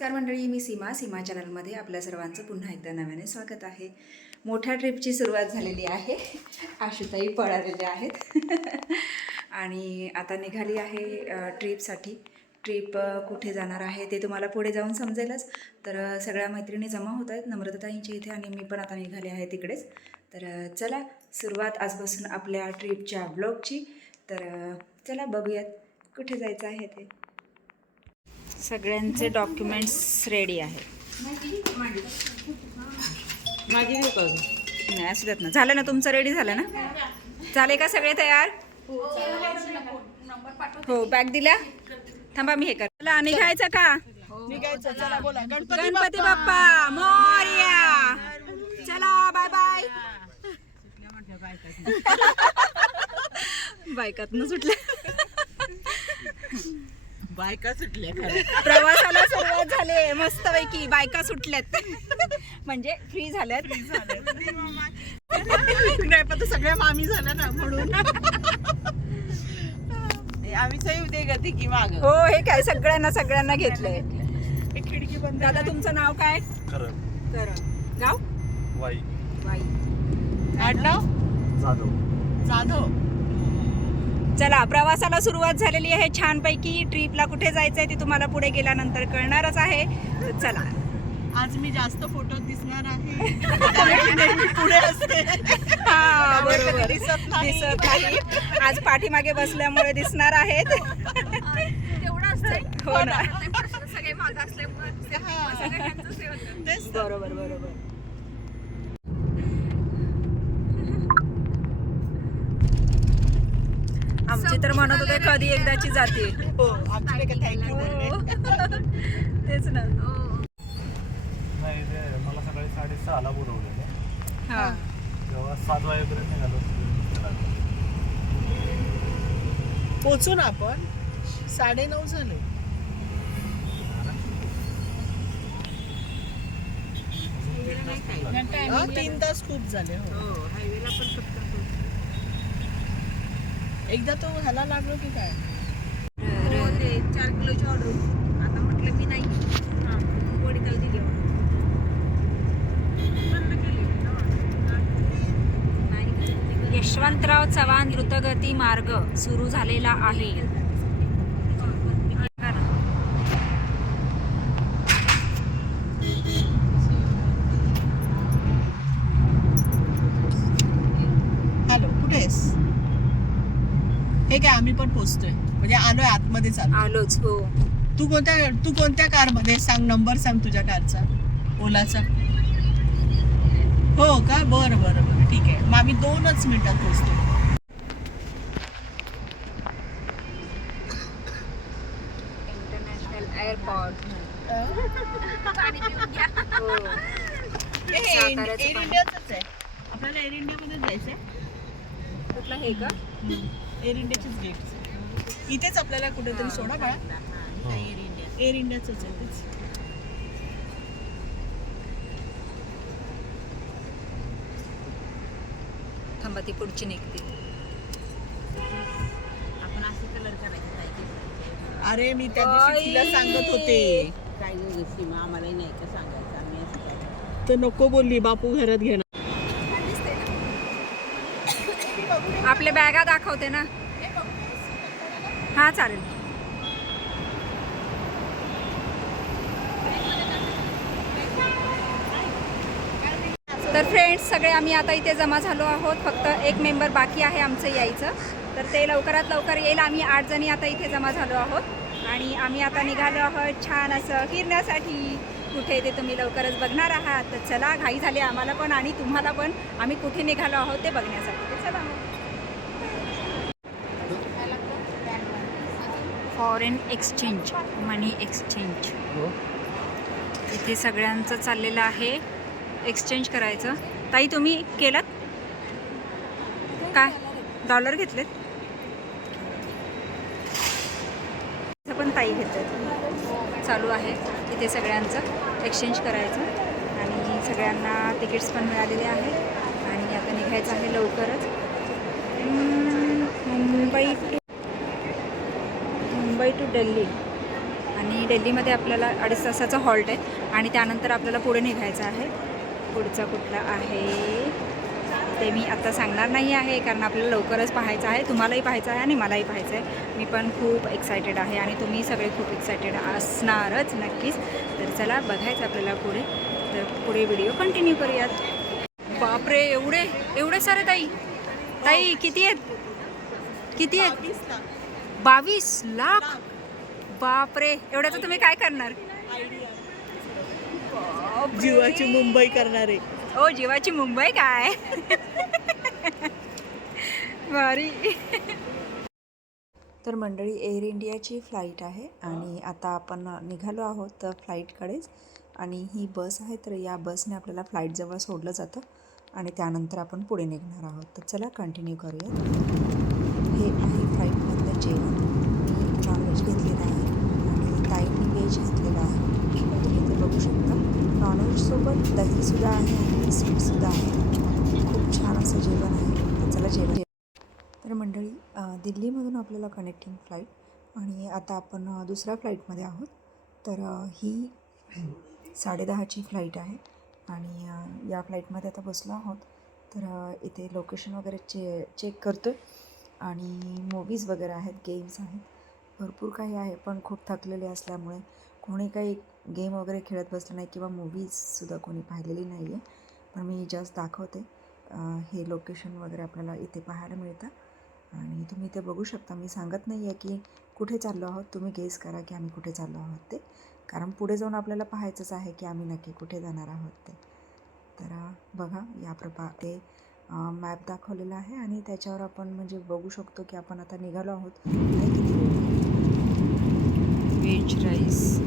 नमस्कार मंडळी मी सीमा. सीमा चॅनलमध्ये आपल्या सर्वांचं पुन्हा एकदा नव्याने स्वागत आहे. मोठ्या ट्रिपची सुरुवात झालेली आहे. आशुताई पळालेल्या आहेत. आणि आता निघाली आहे ट्रीपसाठी ट्रिपसाठी. ट्रिप कुठे जाणार आहे ते तुम्हाला पुढे जाऊन समजेलच. तर सगळ्या मैत्रिणी जमा होत आहेत. नम्रताताईंच्या इथे आणि मी पण आता निघाले आहे तिकडेच. तर चला सुरुवात आजपासून आपल्या ट्रिपच्या ब्लॉगची. तर चला बघूयात कुठे जायचं आहे ते. सगळ्यांचे डॉक्युमेंट्स रेडी आहेत. माझी देऊ का नाही असू देत ना. झालं ना तुमचं रेडी झालं ना? झाले का सगळे तयार? हो बॅग दिल्या? थांबा मी हे कर चला निघायचं का? निघायचं चला बोला. गणपती गणपती बाप्पा. मोरया. चला बाय बाय बायकात सुटल्या. बायका सुटल्या खरं प्रवासाला सुरुवात झाली मस्त पैकी बायका सुटल्यात. म्हणजे फ्री झाल्यात. नाही पण ते सगळ्या मामी झाल्या ना म्हणून. आम्ही सही उद्या गती की माग. हो हे काय सगळ्यांना सगळ्यांना घेतलंय. खिडकी बंद दादा तुमचं नाव काय? खरं. कर गाव? वाई. बाई आडनाव? जाधव. जाधव. चला प्रवासाला सुरुवात झालेली आहे. छानपैकी ट्रिपला कुठे जायचंय ते तुम्हाला पुढे गेल्यानंतर कळणारच आहे. चला. आज मी जास्त फोटो दिसणार आहे. पुढे असते. हा, बरोबर. दिसत नाही. दिसत नाही. आज पाठीमागे बसल्यामुळे दिसणार आहेत. हो ना. तर. बरोबर बरोबर. आमची तर म्हणत होते कधी एकदाची जाते. हो म्हणले. तेच ना. नाही मला सकाळी साडेसहाला बोलवलेलं. हा. तेव्हा सात वाजेपर्यंत निघालो पोचू ना आपण? साडे नऊ झाले हा, तीन तास खूप झाले हो. एकदा तो ह्याला लागलो की काय? चार किलोची ऑर्डर आता म्हटलं मी नाही. वडिताला दिली बंद केली यशवंतराव चव्हाण द्रुतगती मार्ग सुरू झालेला आहे हॅलो कुठे आहेस हे काय आम्ही पण पोचतोय म्हणजे आलोय आतमध्ये चालू. आलोच हो. तू कोणत्या तू कोणत्या कारमध्ये सांग नंबर सांग तुझ्या कारचा. ओलाचा. हो का? बरं बरं बरं. ठीक आहे. मग आम्ही दोनच मिनिटात पोचतो इंटरनॅशनल एअरपोर्ट. हे. एअर. इंडियाच आहे. आपल्याला एअर इंडियामध्ये जायचंय. कुठला हे का? एअर इंडियाचेच गेट इथेच आपल्याला कुठेतरी सोडा बाळा. एअर इंडियाच आहे तेच. थांबा ती पुढची निघते. आपण असे कलर करायचे काय की अरे मी त्या दिवशी तिला सांगत होते. काय गं सीमा आम्हाला नाही का सांगायचं? आम्ही असं तर नको बोलली बापू घरात घेणार. आपल्या बॅगा दाखवते ना. हां चालेल. तर फ्रेंड्स सगळे आम्ही आता इथे जमा झालो आहोत. फक्त एक मेंबर बाकी आहे आमचं यायचं. तर ते लवकरात लवकर येईल. आम्ही आठ जणी आता इथे जमा झालो आहोत. आणि आम्ही आता निघालो आहोत छान असं फिरण्यासाठी. कुठे ते तुम्ही लवकरच बघणार आहात. तर चला घाई झाली आम्हाला पण आणि तुम्हाला पण. आम्ही कुठे निघालो आहोत ते बघण्यासाठी. चला मग फॉरेन एक्सचेंज मनी एक्सचेंज. इथे सगळ्यांचं चाललेलं आहे एक्सचेंज करायचं. ताई तुम्ही केलं काय? डॉलर घेतलेत? पण ताई घेतात. चालू आहे. इथे सगळ्यांचं एक्सचेंज करायचं. आणि सगळ्यांना तिकीट्स पण मिळालेले आहेत. आणि आता निघायचं आहे लवकरच. मुंबई मुंबई टू दिल्ली. आणि दिल्लीमध्ये आपल्याला अडीच तासाचा हॉल्ट आहे. आणि त्यानंतर आपल्याला पुढे निघायचं आहे. पुढचा कुठला आहे? ते मी आत्ता सांगणार नाही आहे कारण आपल्याला लवकरच पाहायचं आहे. तुम्हालाही पाहायचं आहे आणि मलाही पाहायचं आहे. मी पण खूप एक्सायटेड आहे आणि तुम्ही सगळे खूप एक्सायटेड असणारच नक्कीच. तर चला बघायचं आपल्याला पुढे. तर पुढे व्हिडिओ कंटिन्यू करूयात. बापरे एवढे एवढे सारे ताई. ताई किती आहेत? किती आहेत? बावीस लाख. बापरे. एवढ्याचं तुम्ही काय करणार? जीवाची मुंबई करणारे. ओ जीवाची मुंबई काय? भारी. तर मंडळी एअर इंडियाची फ्लाईट आहे आणि आता आपण निघालो आहोत तर फ्लाईटकडेच. आणि ही बस आहे तर या बसने आपल्याला फ्लाईटजवळ सोडलं जातं आणि त्यानंतर आपण पुढे निघणार आहोत. तर चला कंटिन्यू करूयात. आहे फ्लाईटमधलं मी नॉनव्हेज घेतलेलं आहे. आणि ताईंनी व्हेज घेतलेलं आहे. तुम्ही ते बघू शकता. नॉनव्हेजसोबत दहीसुद्धा आहे आणि स्वीटसुद्धा आहे. खूप छान असं जेवण आहे. तर चला जेवण तर मंडळी दिल्लीमधून आपल्याला कनेक्टिंग फ्लाईट आणि आता आपण दुसऱ्या फ्लाईटमध्ये आहोत. तर ही साडेदहाची फ्लाईट आहे. आणि या फ्लाईटमध्ये आता बसलो आहोत. तर इथे लोकेशन वगैरे चे चेक करतो आहे आणि मूवीज वगैरे आहेत गेम्स आहेत. भरपूर काही आहे पण खूप थकलेले असल्यामुळे कोणी काही गेम वगैरे खेळत बसलं नाही किंवा मूवीजसुद्धा कोणी पाहिलेली नाही आहे पण मी जस्ट दाखवते. हे लोकेशन वगैरे आपल्याला इथे पाहायला मिळतं. आणि तुम्ही ते बघू शकता. मी सांगत नाही आहे की कुठे चाललो आहोत. तुम्ही गेस करा की आम्ही कुठे चाललो आहोत ते. कारण पुढे जाऊन आपल्याला पाहायचंच आहे की आम्ही नक्की कुठे जाणार आहोत ते. तर बघा या प्रकारे मॅप दाखवलेला आहे आणि त्याच्यावर आपण म्हणजे बघू शकतो की आपण आता निघालो आहोत. व्हेज राईस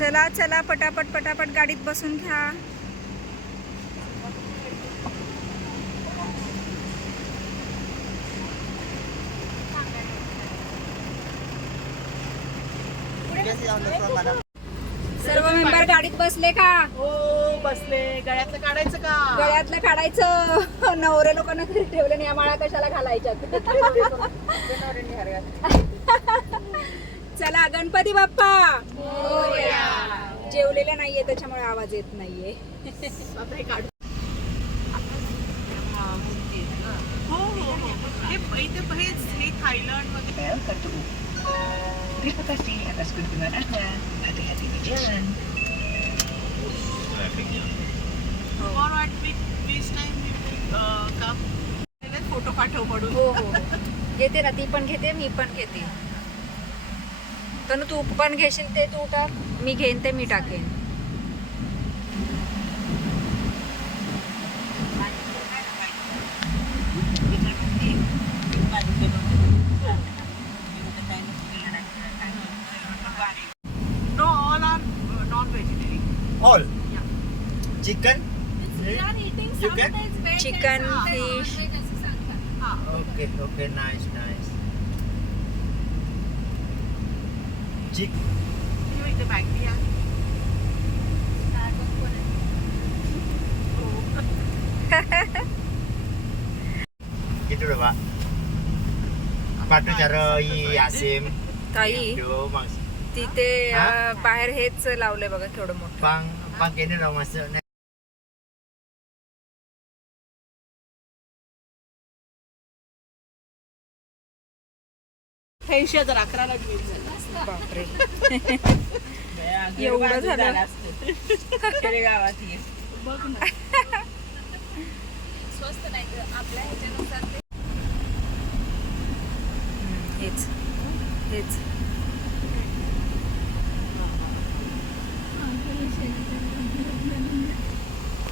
चला चला पटापट पटापट गाडीत बसून घ्या. सर्व मेंबर गाडीत बसले का? हो बसले. गळ्यातलं काढायचं का? गळ्यातलं काढायचं. नवरे लोकांना घरी ठेवले नाही या माळा कशाला घालायच्यात? चला गणपती बाप्पा. जेवलेल्या नाहीये त्याच्यामुळे आवाज येत नाहीये. आता हे काढू हो हो हो. हे इथे हेच हे थायलंडमध्ये Terima kasih atas kunjungan Anda. Hati-hati di jalan. Or at which, which time we will uh, come? Photo पाठव पडून. हो हो. घेते ना ती पण घेते मी पण घेते. तर तू पण घेशील ते तू टाक मी घेईन ते मी टाकेन. Chicken chicken chicken fish okay okay nice magic. gitu loh pak. Apa tuh cara Yasim? Kai. Do mas. Tite uh, Pak Herhead selalu lebaga kerudung. Bang, bang kini loh mas, ऐंशी हजार अकराला ड्रेस झाला बापरे एवढं झालं? गावात ये बघ ना स्वस्त नाही गं. आपल्या ह्याच्यानुसार ते हम्म, हेच हेच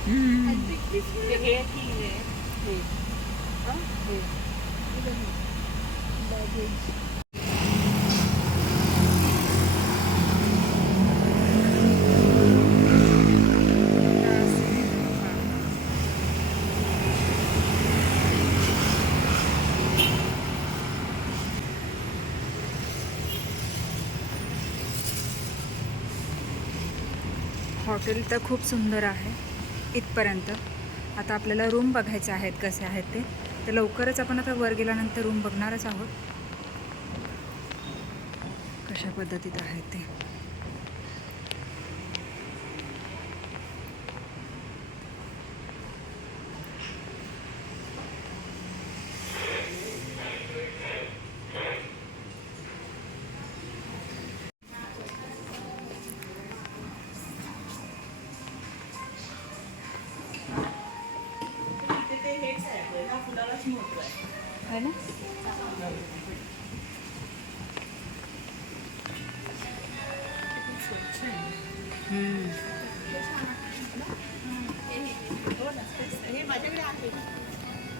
ते हे की हे हे. हा? हे. हॉटेल तर खूप सुंदर आहे इथपर्यंत. आता आपल्याला रूम बघायचे आहेत कसे आहेत ते. तर लवकरच आपण आता वर गेल्यानंतर रूम बघणारच आहोत. कशा पद्धतीत आहेत ते.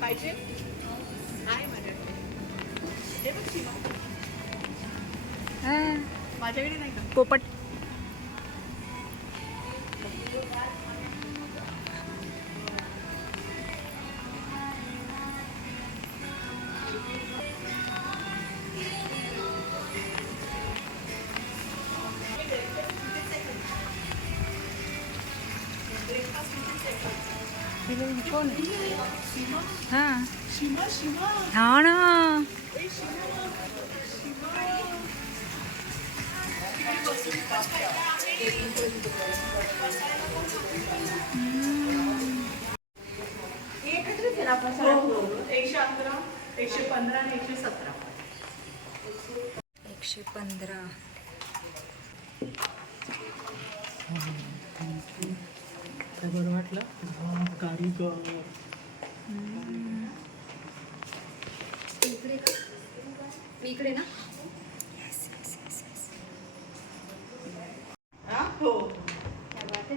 पाहिजे. आहे माझ्याकडे. माझ्याकडे नाही का? पोपट. कोण हा सीमा सीमा हा ना हो, हो. एकशे अकरा एकशे पंधरा आणि एकशे सतरा एकशे पंधरा काय बरं वाटलं. कारीगर इकडे का? मी इकडे ना हा हो क्या बात है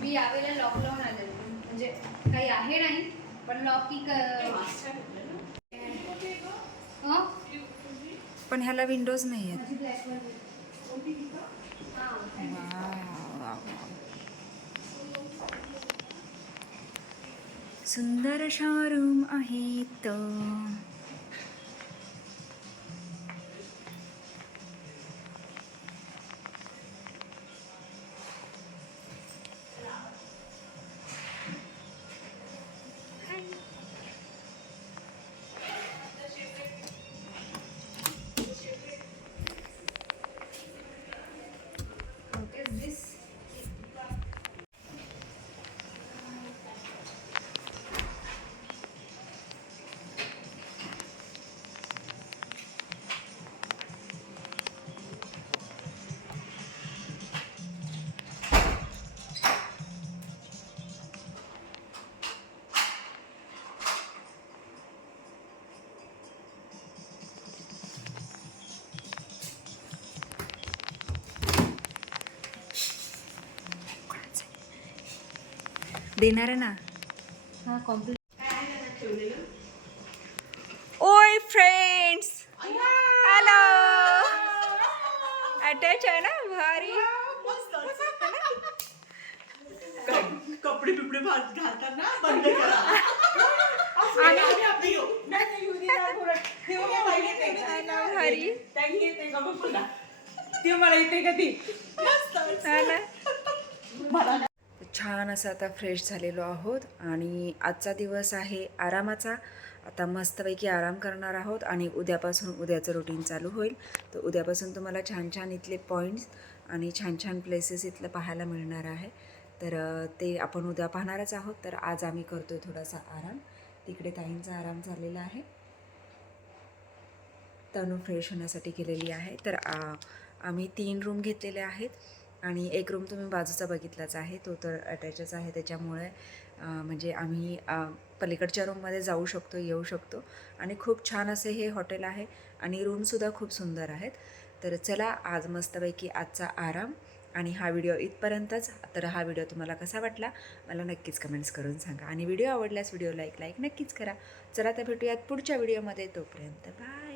मी यावेळेला लॉकडाऊन आले म्हणजे काही आहे नाही पण लॉक की हं? पण विंडोज नाही आहेत सुंदर अशा रूम आहेत. देणार आहे ना. हा ओय फ्रेंड्स हॅलो अटॅच आहे ना भारी. कपडे बिपडे भात घालताना बंद करा? हा भारी. येते का ती मला छान असं आता फ्रेश झालेलो आहोत आणि आजचा दिवस आहे आरामाचा. आता मस्तपैकी आराम करणार आहोत आणि उद्यापासून उद्याचं रुटीन चालू होईल. तर उद्यापासून तुम्हाला छान छान इथले पॉईंट्स आणि छान छान प्लेसेस इथलं पाहायला मिळणार आहे. तर ते आपण उद्या पाहणारच आहोत. तर आज आम्ही करतो थोडासा आराम. तिकडे ताईंचा आराम झालेला आहे. तनू फ्रेश होण्यासाठी गेलेली आहे. तर आम्ही तीन रूम घेतलेले आहेत. आणि एक रूम तुम्ही बाजूचा बघितलाच आहे तो तर अटॅचच आहे. त्याच्यामुळे म्हणजे आम्ही पलीकडच्या रूममध्ये जाऊ शकतो येऊ शकतो. आणि खूप छान असे हे हॉटेल आहे आणि रूमसुद्धा खूप सुंदर आहेत. तर चला आज मस्तपैकी आजचा आराम आणि हा व्हिडिओ इथपर्यंतच. तर हा व्हिडिओ तुम्हाला कसा वाटला? मला नक्कीच कमेंट्स करून सांगा. आणि व्हिडिओ आवडल्यास व्हिडिओ लाईक लाईक नक्कीच करा. चला तर भेटूयात पुढच्या व्हिडिओमध्ये तोपर्यंत बाय